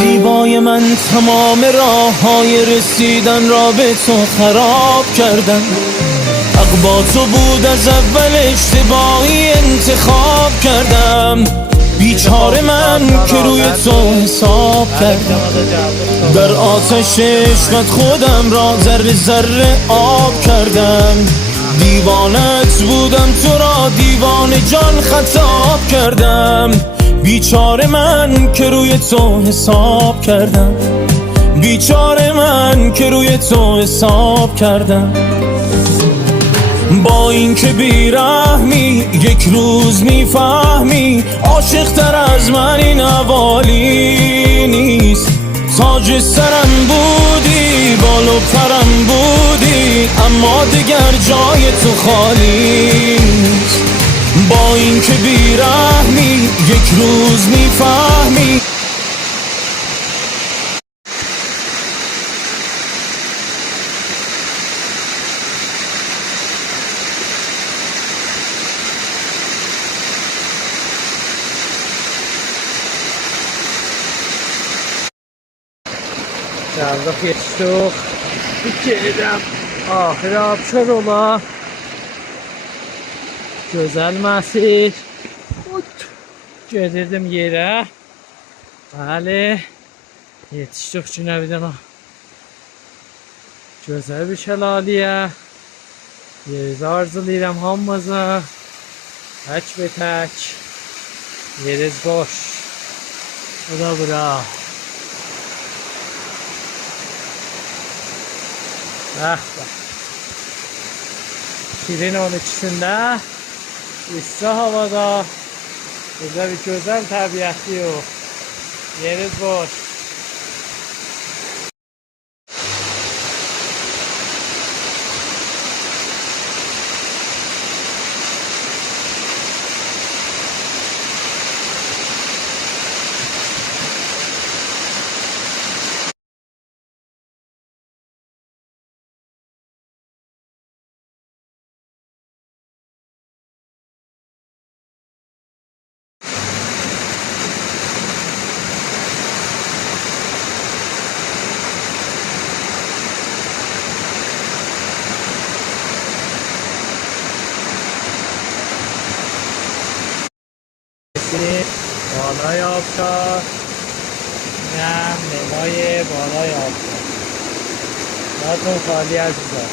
زیبای من تمام راه های رسیدن را به تو خراب کردم. حق با تو بود، از اول اشتباهی انتخاب کردم. بیچاره من که روی تو حساب کردم. در آتش عشقت خودم را ذره ذره آب کردم. دیوانت بودم، تو را دیوانه جان خطاب کردم. بیچاره من که روی تو حساب کردم. بیچاره من که روی تو حساب کردم. با این که بیرحمی یک روز میفهمی عاشق تر از من این حوالی نیست. تاج سرم بودی، بالو پرم بودی، اما دیگر جای تو خالی نیست. با این که بیرحمی یک روز میفهمی. Çaldıq, yetişdik. Gedirəm axır Abşar ola. Gözəl məsir. Gedirdim yerə. Bəli. Yetişdik günə bir dənə. Gözəl bir şəlaliyə. Yerizi arzulayıram hamımıza. Tək və tək. Yeriz boş. Bu da bura. Şirin 12'sinde üstü havada burada bir güzel tabiatı yok. Yeriz boş. بالای آبشار اینم نمای بالای آبشار دادون خالی عزیزا.